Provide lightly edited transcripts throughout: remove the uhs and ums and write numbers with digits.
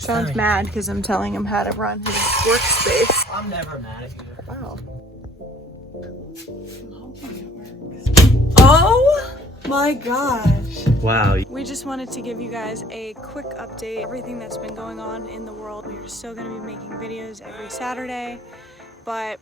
Sean's mad because I'm telling him how to run his workspace. I'm never mad at you. Wow. I'm hoping it works. Oh my gosh. Wow. We just wanted to give you guys a quick update, everything that's been going on in the world. We are still going to be making videos every Saturday, but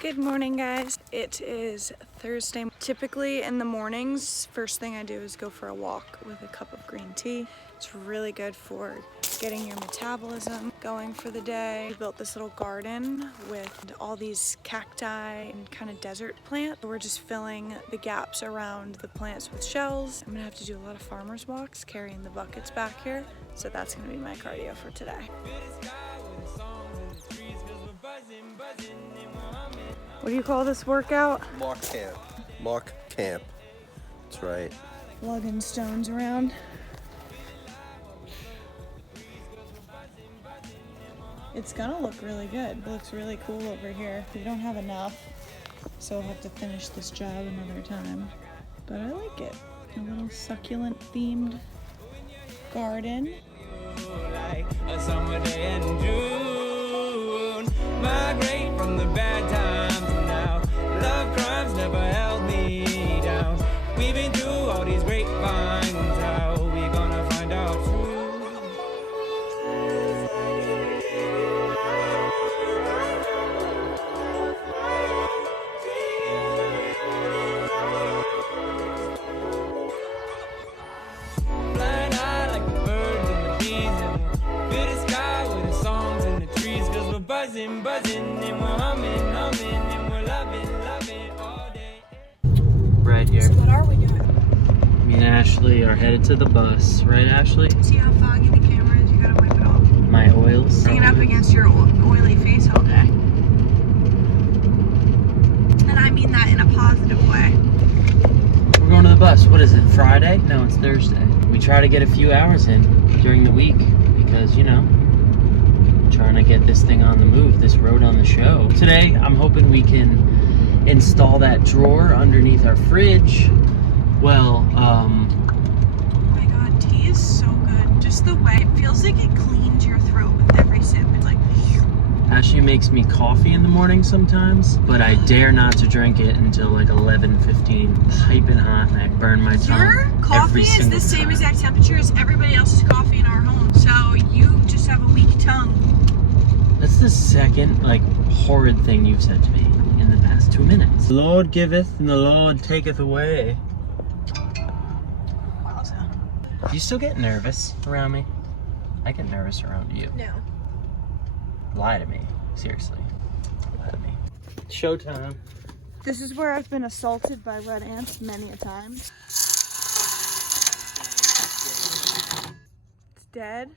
good morning, guys. It is Thursday. Typically in the mornings, first thing I do is go for a walk with a cup of green tea. It's really good for getting your metabolism going for the day. We built this little garden with all these cacti and kind of desert plants. We're just filling the gaps around the plants with shells. I'm gonna have to do a lot of farmer's walks carrying the buckets back here. So that's gonna be my cardio for today. What do you call this workout? Mock camp. Mock camp. That's right. Lugging stones around. It's gonna look really good. It looks really cool over here. We don't have enough, so I'll have to finish this job another time. But I like it. A little succulent themed garden. Like a summer day in June. Migrate from the bad times now. Love crimes never held me down. We've been through all these grapevines. How we gonna find out truth? Flying high like the birds and the bees, and we'll fill the sky with the songs and the trees. Cause we're buzzing, buzzing, and we're humming, humming, and we're loving, loving all day. Right here. So what are we doing? Me and Ashley are headed to the bus. Right, Ashley? See how foggy the camera is? You gotta wipe it off. My oils. Hang it up against your oily face all day. And I mean that in a positive way. We're going to the bus. What is it, Friday? No, it's Thursday. We try to get a few hours in during the week because, you know, trying to get this thing on the move, this road on the show. Today, I'm hoping we can install that drawer underneath our fridge. Well, Oh my god, tea is so good. Just the way it feels like it cleans your throat with every sip. It's like, Ashley makes me coffee in the morning sometimes, but I dare not to drink it until like 11:15, piping hot, and I burn my tongue. your coffee every is single the same time. exact temperature as everybody else's coffee in our home. So you just have a weak tongue. That's the second, like, horrid thing you've said to me in the past 2 minutes. The Lord giveth and the Lord taketh away. Wowza. Do you still get nervous around me? I get nervous around you. No. Lie to me. Seriously. Lie to me. Showtime. This is where I've been assaulted by red ants many a time. It's dead.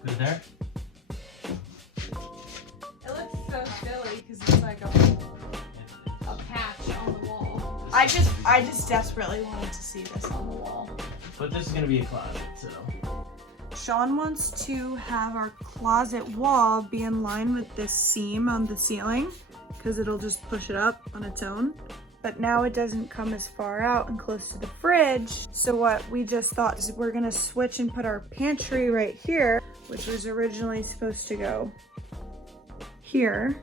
Put it there. It looks so silly because it's like a patch on the wall. I just desperately wanted to see this on the wall. But this is gonna be a closet, so. Shawn wants to have our closet wall be in line with this seam on the ceiling because it'll just push it up on its own. But now it doesn't come as far out and close to the fridge. So what we just thought is we're gonna switch and put our pantry right here, which was originally supposed to go here.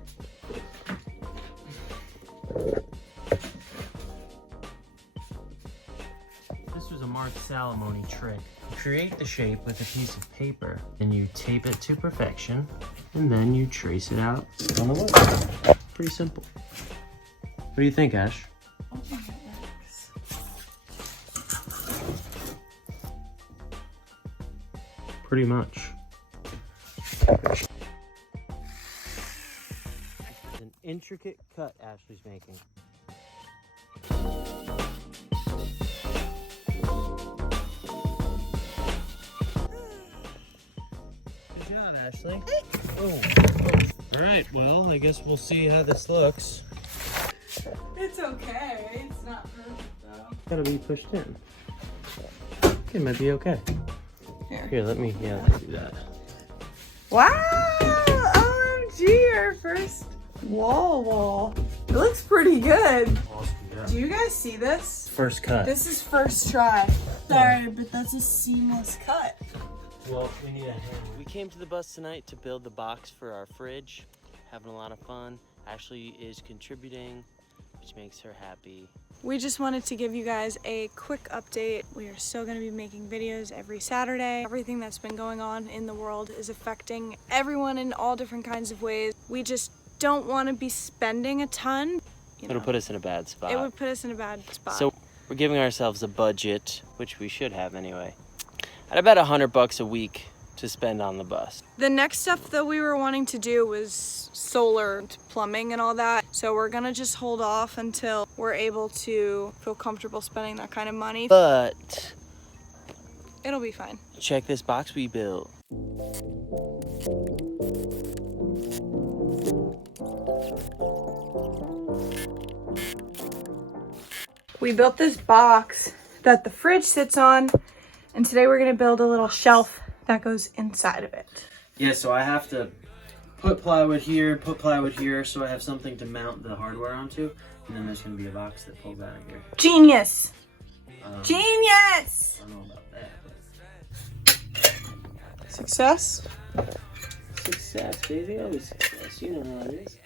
This was a Mark Salamone trick. You create the shape with a piece of paper, and you tape it to perfection, and then you trace it out on the wall. Pretty simple. What do you think, Ash? I think it works. Pretty much. It's an intricate cut Ashley's making. Good job, Ashley. Oh. All right, well, I guess we'll see how this looks. It's It's okay. It's not perfect though. Gotta be pushed in. It might be okay. Here, let me do that. Wow! OMG, our first wall. It looks pretty good. Awesome, yeah. Do you guys see this? First cut. This is first try. Sorry, but that's a seamless cut. Well, we need a hand. We came to the bus tonight to build the box for our fridge. Having a lot of fun. Ashley is contributing, which makes her happy. We just wanted to give you guys a quick update. We are still going to be making videos every Saturday. Everything that's been going on in the world is affecting everyone in all different kinds of ways. We just don't want to be spending a ton. It'll put us in a bad spot. It would put us in a bad spot. So we're giving ourselves a budget, which we should have anyway, at about $100 a week to spend on the bus. The next stuff that we were wanting to do was solar, plumbing and all that. So we're gonna just hold off until we're able to feel comfortable spending that kind of money. But It'll be fine. check this box we built. We built this box that the fridge sits on, and today we're gonna build a little shelf that goes inside of it. Yeah, so I have to put plywood here, so I have something to mount the hardware onto, and then there's gonna be a box that pulls out of here. Genius! I Genius! don't know about that, but Success? success, baby, always success. You know how it is.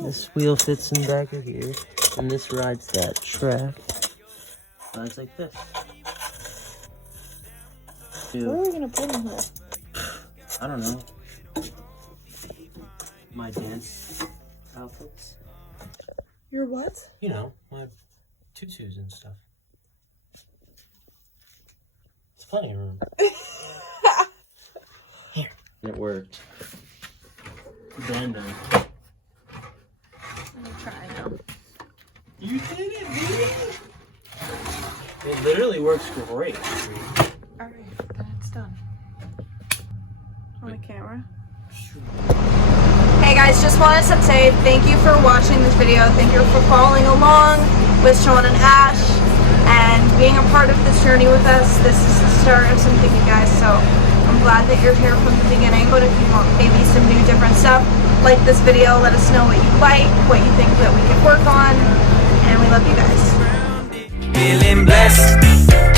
This wheel fits in back of here, and this rides that track. Rides like this. What are we gonna put in here? I don't know. My dance outfits. Your what? You know, my tutus and stuff. It's plenty of room. Here. It worked. Then I'm trying now. you did it, baby! It literally works great. Alright, then it's done. On the camera. Hey guys, just wanted to say thank you for watching this video. Thank you for following along with Shawn and Ash and being a part of this journey with us. This is the start of something, you guys, so I'm glad that you're here from the beginning. But if you want maybe some new different stuff, like this video, let us know what you like, what you think that we could work on, and we love you guys. Feeling blessed.